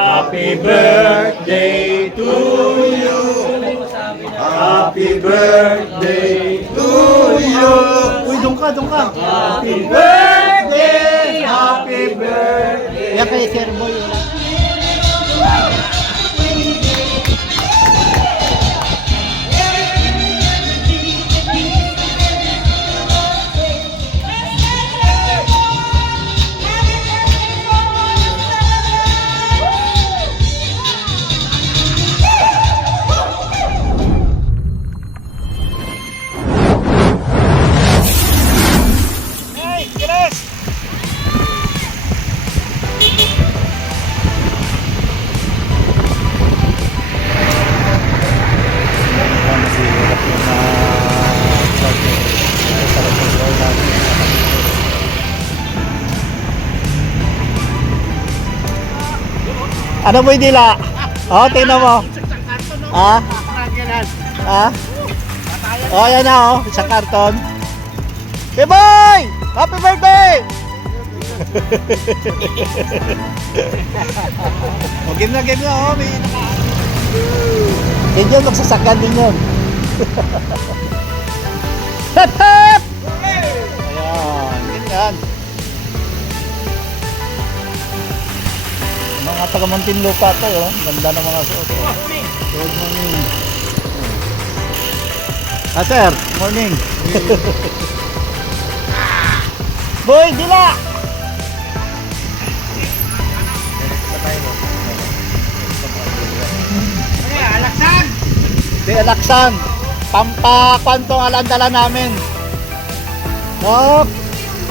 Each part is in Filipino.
Happy birthday to you. Happy birthday to you. Uy, doon ka. Happy birthday. Happy birthday. Yan kay Sir Boy. Ano mo yung dila? Oh, tingnan mo. Ah? Ah? Oh, yan na oh. Isang karton. Hey boy! Happy birthday! Oh, game na oh. May naka... Yan yun, magsasakan din yun. Hep hep! Ayan, ganyan. Mga taga-Muntinlupa to, oh. Ganda ng mga suot. Oh. Good morning. Ah, sir. Morning. Boy, dila! Alaksan! Di, alaksan. Pampakwanto alandala namin. Oh,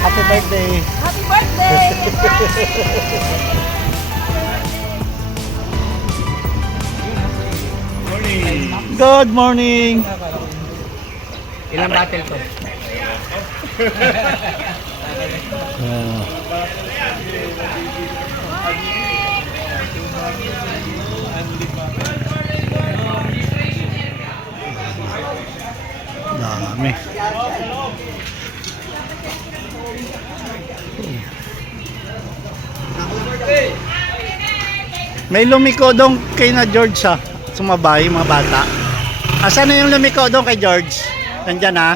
happy birthday. Happy birthday! Good morning. Ilang battle to? Dami. May lumiko doon kay na George sa sumabay, mga bata. Asan na yung lumiko doon kay George? Nandyan ha?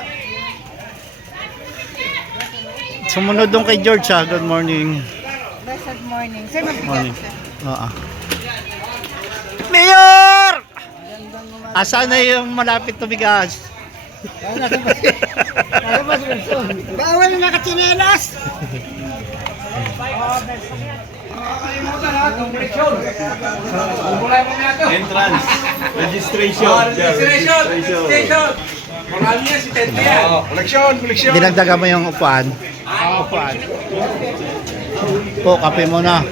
Sumunod doon kay George ha. Good morning. Blessed morning. Sir, Morning. mabigat. Oo. Mayor! Asan na yung malapit tumigas? Bawal na nakachinelas! Entrance. Registration. Registration. Marami yan si Tete yan. Koleksyon. Dinagdagan mo yung upuan? Upuan. Po, kape muna.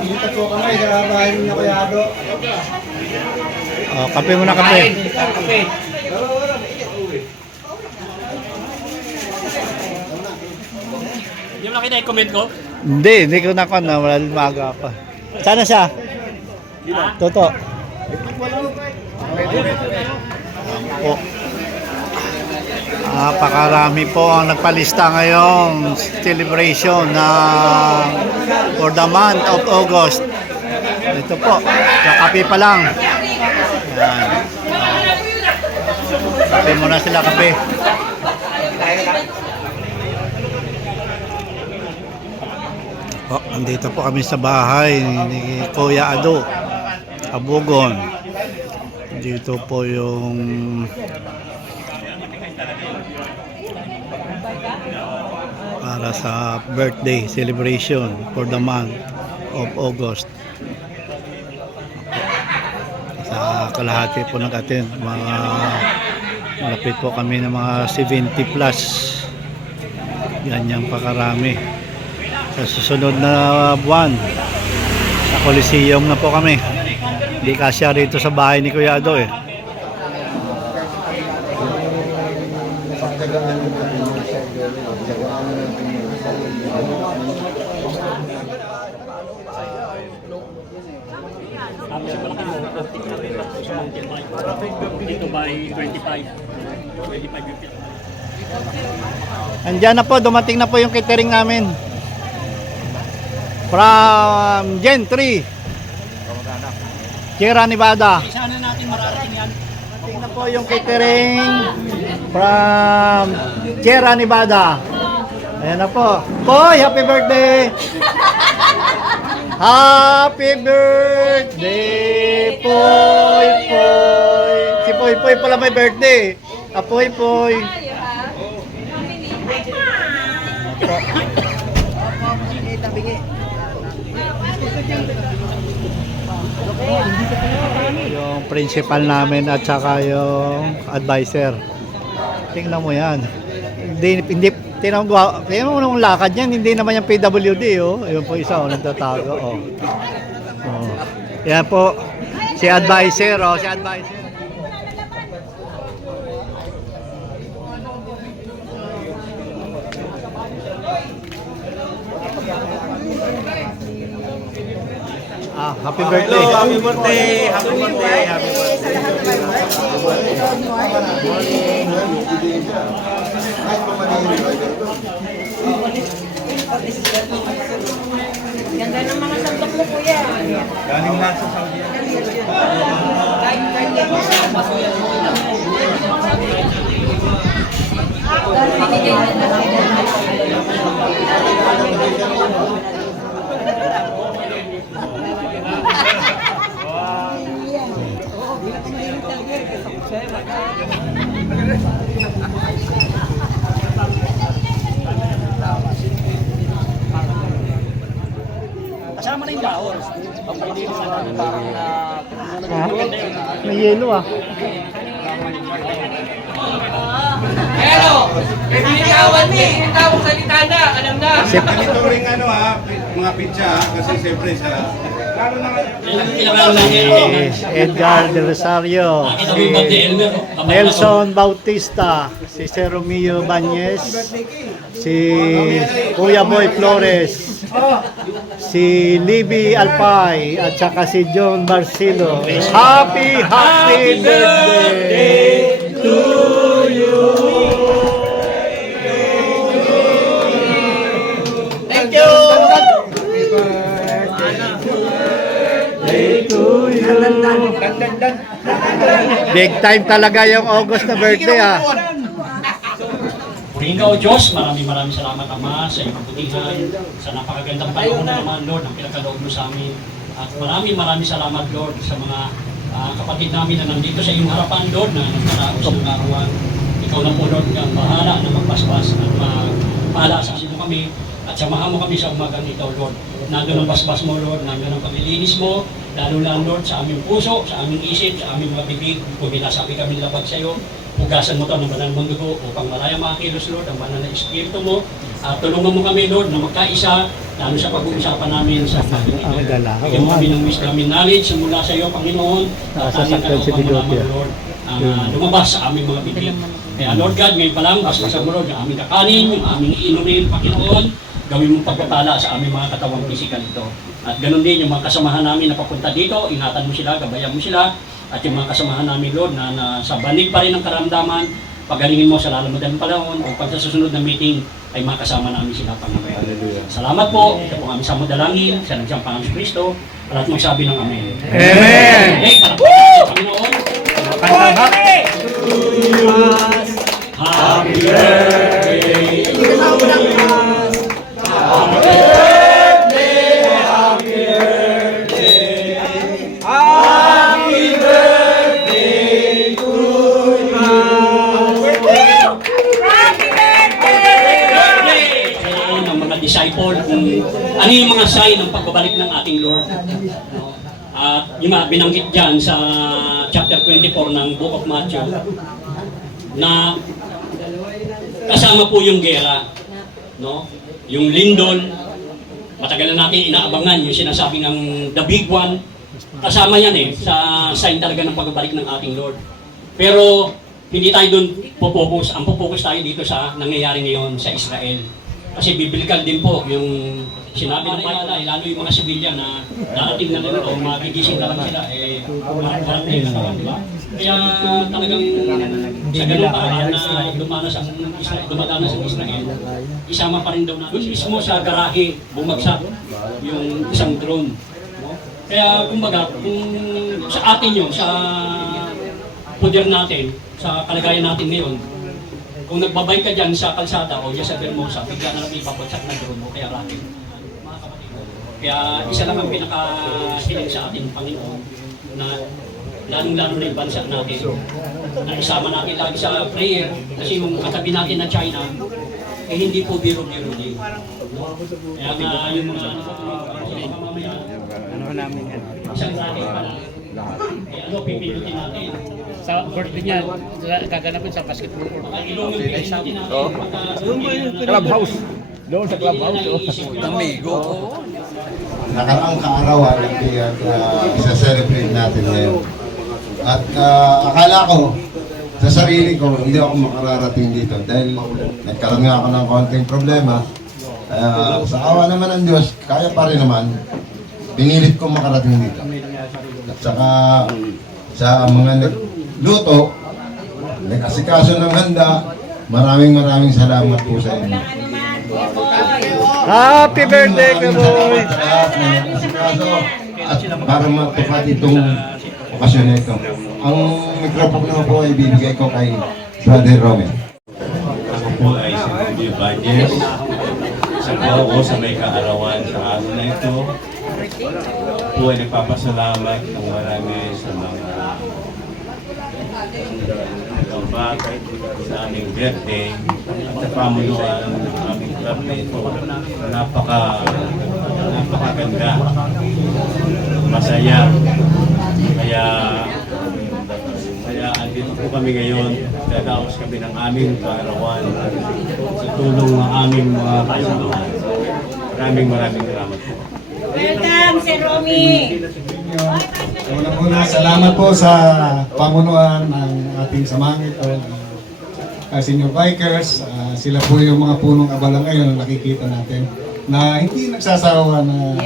Dito po kami, karabahin niyo Kuya Ado. Oh, kape muna, kape. Kape. Hindi mo nakita yung comment ko? Hindi ko na na. Wala maga pa. Sana siya? Toto. Po. Napakarami po ang nagpalista ngayong celebration na for the month of August. Ito po, kakape pa lang. Ayan. Kape muna sila, kape. Oh, andito po kami sa bahay ni Kuya Ado, Abugon. Dito po yung para sa birthday celebration for the month of August. Sa kalahati po nag-attend, mga malapit po kami ng mga 70 plus. Yan yung pakarami. Sa susunod na buwan, sa Coliseum na po kami. Hindi kasya rito sa bahay ni Kuya Ado eh. Dito by 25. 25 yung Andiyan na po, dumating na po yung catering namin. from Gen 3, Sierra Nevada. Sana natin mararating yan. Tingnan po yung catering from Sierra Nevada. Ayan na po. Poy, happy birthday! Happy birthday, Poy, Poy. Si Poy, Poy pala may birthday. Poy, Poy. Yung principal namin at saka yung advisor. Tingnan mo yan. Tingnan mo nung lakad yan, hindi naman yung PWD, oh. Yun po isa, oh, nagtatago, oh. Oh. Yan po, si advisor, oh, si advisor. Happy birthday. Happy birthday! Happy birthday! Happy birthday! Ganda ng mga sandok mo, kuya. Galing na sa Saudi. Kasama na yung dahon. Pagpilinis na natin parang May yelo, ah. Pero, may binikawan ni, tawag salita na, alam na. Ganito ring ano mga pizza kasi siyempre sa lalo na Edgar De Rosario, si Nelson Bautista, si Sir Romeo Bañez, si Kuya Boy Flores, si Libby Alpay, at saka si John Barcelo. Happy birthday to you! Thank you! Big time talaga yung August na birthday, ah. Ikaw, Diyos, maraming salamat, Ama, sa iyong kabutihan, sa napakagandang panahon na naman, Lord, ang pinagkaloob mo sa amin. At maraming salamat, Lord, sa mga kapatid namin na nandito sa iyong harapan, Lord, na nagkaraos ng arawan. Ikaw na po, Lord, ang bahala na magpaspas at paalasasin mo kami at samahan mo kami sa umagang ito, Lord. Nandun ang basbas mo, Lord, nandun ang paglilinis mo, lalo lang, Lord, sa aming puso, sa aming isip, sa aming mga bibig, kung binasabi kami labag sa iyo. Hugasan mo ito ng banal mong dugo upang malaya mga kilos, Lord, ang banal na espiritu mo. Tulungan mo kami, Lord, na magkaisa, lalo sa pag-uusapan namin sa Ang dala. bigyan mo kami ng wisdom and knowledge mula sa iyo, Panginoon. At Sasakyan si Bigote. Lord, lumabas sa aming mga bibig. Kaya, Lord God, ngayon pa lang, basbasan mo, Lord, yung aming kakanin, yung aming iinumin, Panginoon. Gawin mong pagpapala sa aming mga katawang pisikal ito. At ganun din yung mga kasamahan namin na papunta dito, ingatan mo sila, gabayan mo sila. At yung mga kasamahan namin, Lord, na sa banig pa rin ng karamdaman, pagalingin mo sa lalamudan panahon, o pag sa susunod na meeting, ay makasama namin sila, Panginoon. Salamat po, ito po kami sa madalangin, sa nagsiyang Panginoon Kristo, at magsabi ng Amen. Amen! Okay, palakpakan Panginoon. Happy birthday to us. Happy birthday, happy birthday. Happy birthday to us. Happy birthday! Kailangan ng mga disciple kung ano yung mga sign ng pagbabalik ng ating Lord. No? At yung mga binanggit dyan sa chapter 24 ng Book of Matthew na kasama po yung gera, no? Yung lindol, matagal na natin inaabangan yung sinasabi ng the big one. Kasama yan sa sign talaga ng pagbabalik ng ating Lord. Pero hindi tayo doon po-focus. Ang po-focus tayo dito sa nangyayari ngayon sa Israel. Kasi biblical din po yung sinabi ng palala, lalo yung mga sibilyan na darating na nila o magigising na lang sila, parang nila naman, di ba? Kaya talagang sa ganung paraan na dumadanas ang Israel, isama pa rin daw natin. Doon mismo sa garahe, bumagsak yung isang drone. No? Kaya kumbaga, kung sa atin yun, sa poder natin, sa kalagayan natin ngayon, kung nagbabay ka dyan sa kalsada o dyan sa Bermosa, bigla na lang ipapagsak na drone mo, kaya rocket. Mga kapatid. Kaya isa lang ang pinakahiling sa ating Panginoon na lalong-lalo na yung bansa natin. Na isama natin lagi sa prayer kasi yung katabi natin na China, hindi po biro-biro din. Kaya nga yung mga mamaya, isang rocket pa lang. Kaya pipilutin natin. Sa birthday niya, gaganapin sa basketball court. Clubhouse. Doon sa clubhouse. Amigo. Nakaraang kaarawan isa-celebrate natin ngayon. At akala ko, sa sarili ko, hindi ako makararating dito dahil nagkaroon nga ako ng konting problema. Sa awa naman ng Diyos, kaya pa rin naman, pinilit ko makarating dito. At saka sa mga nagluto, nag-asikaso ng handa, maraming salamat po sa inyo. Happy birthday, Kaboy! Sa lahat na nag-asikaso at para matupad itong okasyon na ito. Ang mikropono po ay bibigay ko kay Brother Roman. Ako po ay si Rudy Banjes. Isa po ako sa may kaarawan sa araw na ito. Po ay nagpapasalamat ng marami sa mga batay sa aming birthday at sa pamunuan ng aming club na ito. Napakaganda. Masaya. Kaya andito po kami ngayon, dadaos kami ng aming kaarawan sa tulong ng aming mga kasamahan. Maraming salamat po. Welcome, Sir Romy! Unang-una, salamat po sa pamunuan ng ating samahan ito, Senior Bikers. Sila po yung mga punong abala ngayon na nakikita natin na hindi nagsasawa na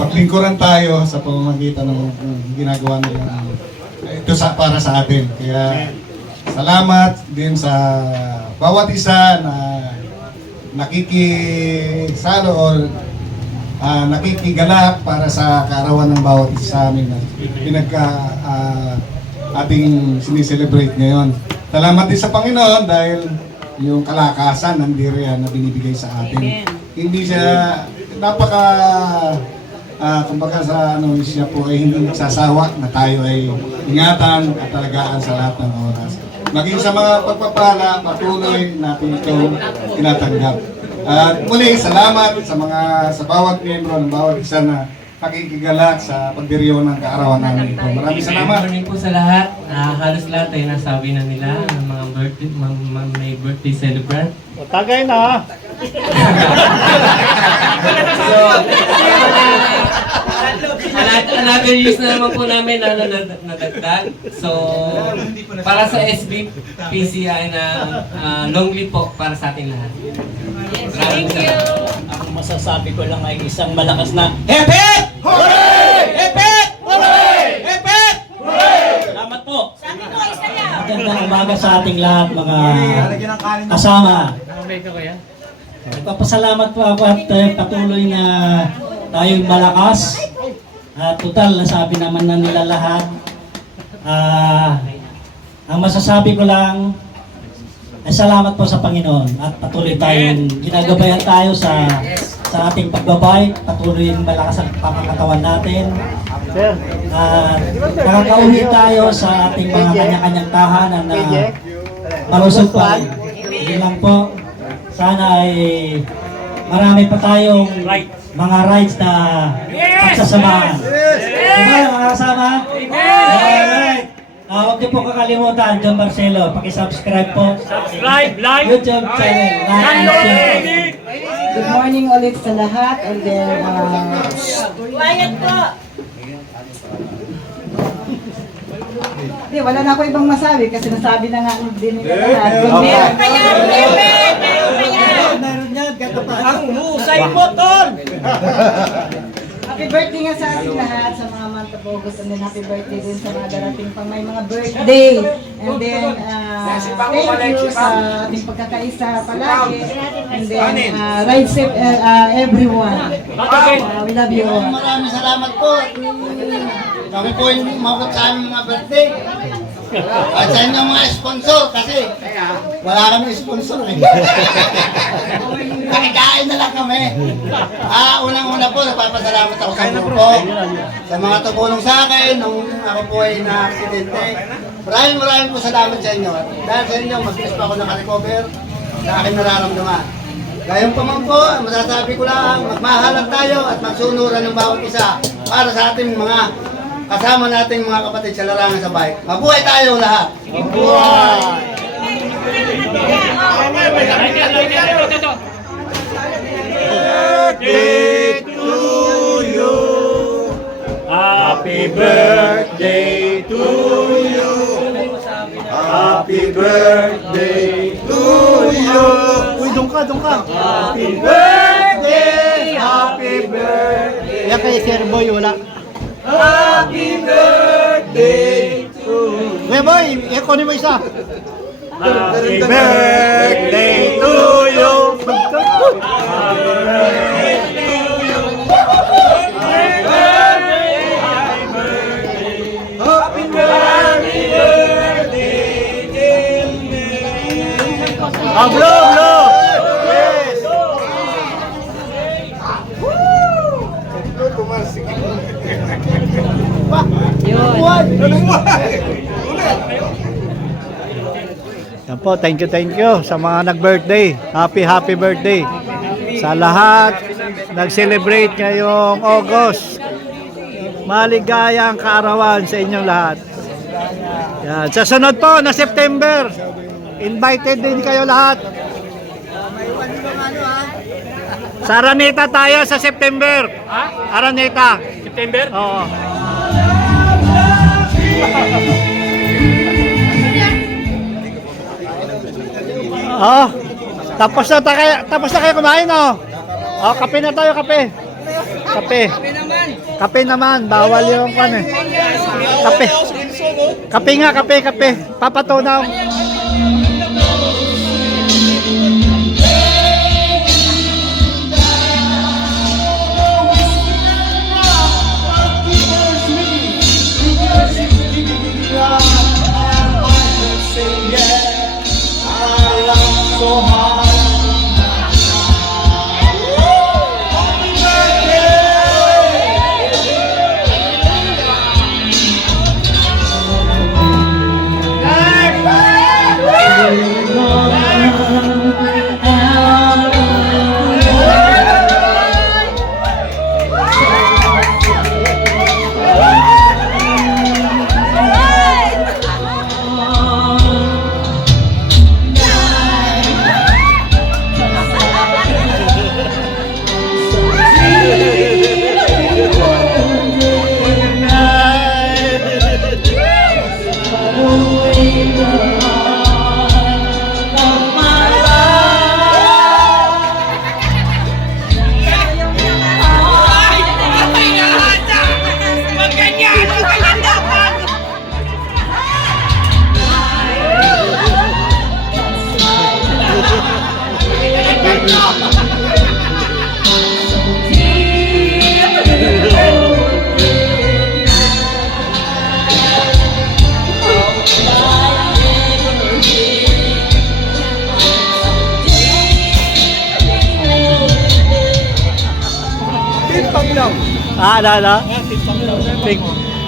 paglingkuran tayo sa pamamagitan ng ginagawa nila. Ito para sa atin. Kaya salamat din sa bawat isa na nakikisalo o nakikigalak para sa kaarawan ng bawat isa sa amin na ating sineselebrate ngayon. Salamat din sa Panginoon dahil yung kalakasan ng diriya na binibigay sa atin. Hindi siya kumbaga sa siya po ay hindi nagsasawa na tayo ay ingatan at talagaan sa lahat ng oras. Maging sa mga pagpapala, patuloy natin itong tinatanggap. At muli, salamat sa bawat miyembro ng bawat isa na nakikigalak sa pagdiriwang ng kaarawan namin ito. Maraming salamat. Good morning po sa lahat. Halos lahat ay nasabi na nila ng mga birthday, may birthday celebrant. O, tagay na! So, another years na naman po namin na nadagdag. So, para sa SB PCI na long live po para sa ating lahat. Thank you! Ang masasabi ko lang ay isang malakas na Hepet! Hooray! Hepet! Hooray! Hepet! Hooray! Salamat po! Sabi ko, isa yan! Magandang umaga sa ating lahat mga kasama. Nagpapasalamat po ako at patuloy na tayong malakas. Total, nasabi naman na nila lahat. Ang masasabi ko lang ay salamat po sa Panginoon at patuloy tayong ginagabayan tayo sa ating pagbabay, patuloy yung malakas ang pangakatawan natin. At nakakauwi tayo sa ating mga kanya-kanyang tahanan na malusog pa rin. Hindi lang po, sana ay marami pa tayong mga rides na pagsasamahan. Diba mga kasama? Alright! Huwag niyo po kakalimutan, John Marcelo, pakisubscribe po. Subscribe, like, YouTube channel. share. Good morning ulit sa lahat and then Quiet po! wala na ako ibang masabi kasi nasabi na nga din nila lahat. Meron pa yan! Meron pa yan! Meron yan. Ang husay mo, Tol! Happy birthday nga sa ating lahat, sa mga month of August, and then happy birthday din sa mga darating pang may mga birthday. And then, thank you sa ating pagkakaisa palagi. And then, ride safe everyone. We love you all. Maraming salamat po. Kami po yung umabot sa aming mga birthday. At sa inyong mga sponsor kasi wala kami sponsor eh. Nakikain na lang kami. Unang-una po, nagpapasalamat ako sa grupo, sa mga tumulong sa akin nung ako po ay na-aksidente. Maraming po salamat sa inyo. At dahil sa inyo, mag-test pa ako naka-recover sa aking nararamdaman. Gayong pa man po, masasabi ko lang, magmahalan tayo at magsunuran ng bawat isa para sa ating mga kasama nating mga kapatid sa larangan sa bike. Mabuhay tayo lahat! Mabuhay! Birthday to you. Happy birthday to you. Happy birthday to you. Uy, doon ka. Happy birthday, happy birthday. Yan kay Sir Boy, wala. Happy birthday to you. Hey boy, ikunin mo isa. Happy birthday to you. Happy birthday to you. Happy birthday, happy birthday. Happy birthday. Blow. Yes. Yan po, thank you sa mga nag-birthday. Happy birthday. Sa lahat, nag-celebrate ngayong August. Maligayang kaarawan sa inyong lahat. Yan. Sa sunod po na September, invited din kayo lahat. Sa Araneta tayo sa September. Araneta. September? Oo. Oh, tapos na kayo kumain, oh. Oh, kape na tayo, kape. Kape naman, bawal yung kan eh. Kape. Papatunaw.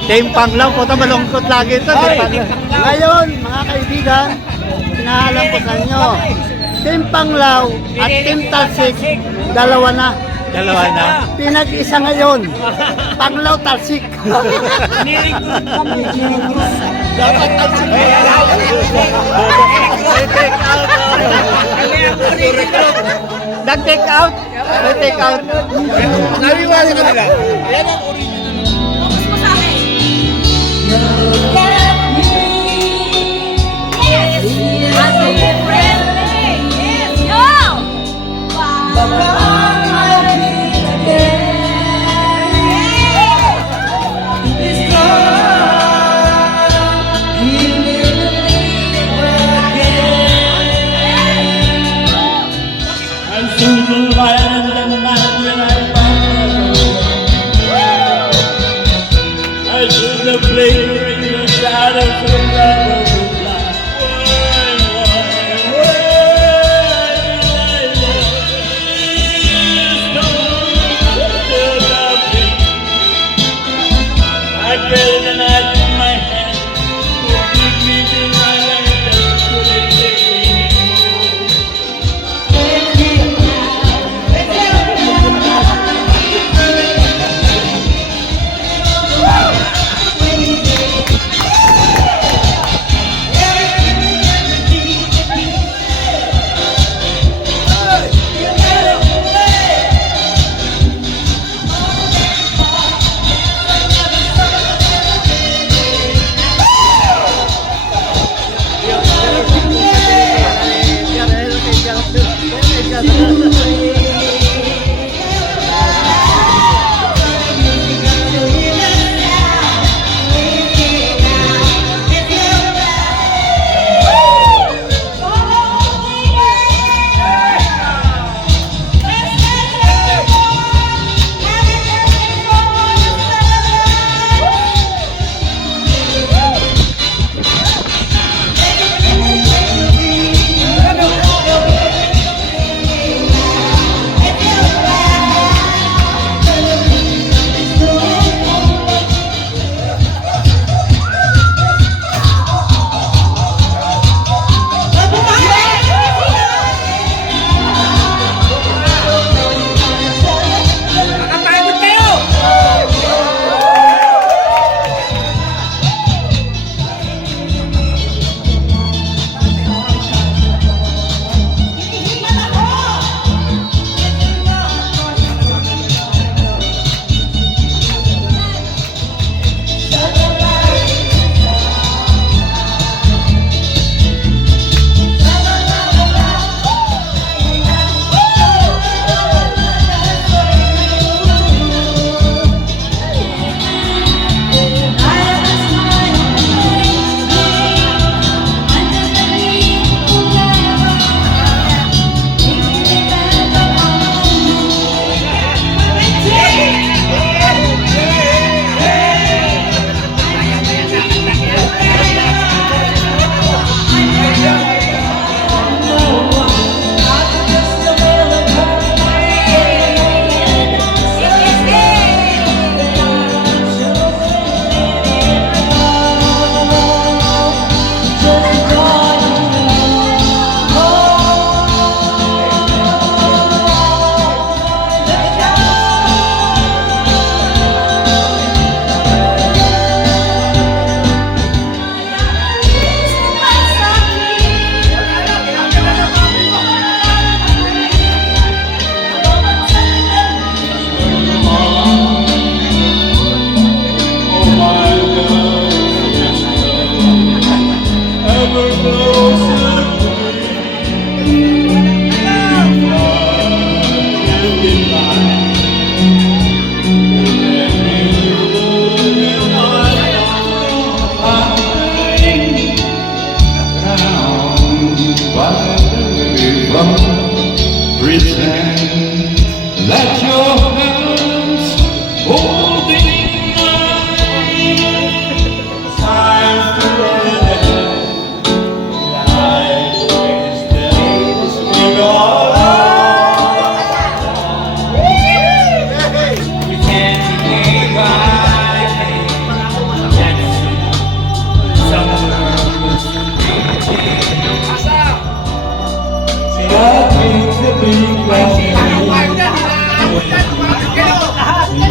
Timpang lang po, malungkot lagi ito. Ngayon, mga kaibigan, pinaalam ko sa inyo, Team Panglaw at Team Talsik, dalawa na. Pinag-isa ngayon, Panglaw Talsik. Dapat Talsik. Nag-take out. Nabiwala ka nila. Yan ang original. Yes! Yes! Yes! Yes! Yo! Wow!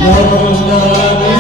Lord namin